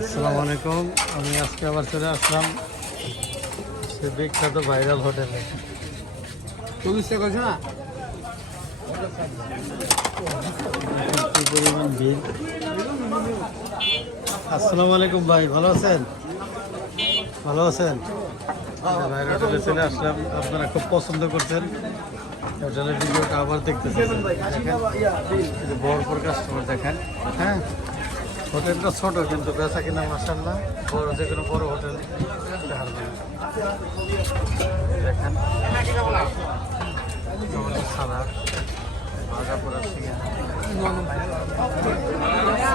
আসসালামু আলাইকুম। আমি আজকে আবার চলে আসলাম সে বিখ্যাত ভাইরাল হোটেলে। 40 টাকা আছে না? কি পরিমাণ ভিড়। আসসালামু আলাইকুম ভাই, ভালো আছেন? ভালো আছেন? ভাইরাল হোটেলে চলে আসলাম, আপনারা খুব পছন্দ করছেন হোটেলের ভিডিওটা আবার দেখতেছেন। বড় বড় কাস্টমার দেখেন। হ্যাঁ, হোটেলটা ছোট কিন্তু বেচা কিনা মাশাআল্লাহ বড়, যে কোনো বড় হোটেল দেখেন। সালাদ, ভাজা পোড়া,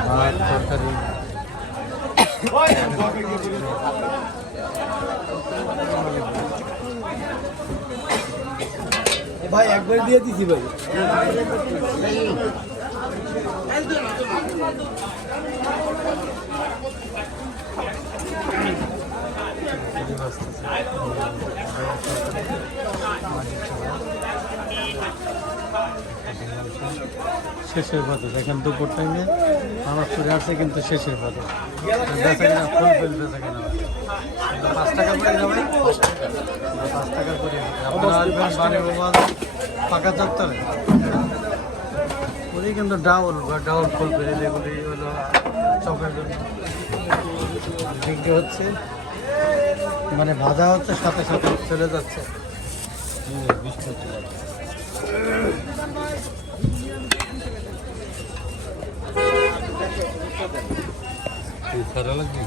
ভাত, তরকারি। ভাই একবার দিয়ে দিছি ভাই। শেষের পথে দেখেন, দুপুর টাইমে আমার চলে আসছে কিন্তু শেষের পথে বেচা কিনা ফুল বেচা কিনা 5 টাকা করে যাবে, 5 টাকা করে। আপনারা আসবেন বাণীভবন পাকা চত্বরে, ওই কিন্তু ডাউল বা ডাউল ফুল পেরে যেগুলি হলো চকের জন্য বিক্রি হচ্ছে, মানে ভাজা হচ্ছে সাথে সাথে চলে যাচ্ছে। লাগবে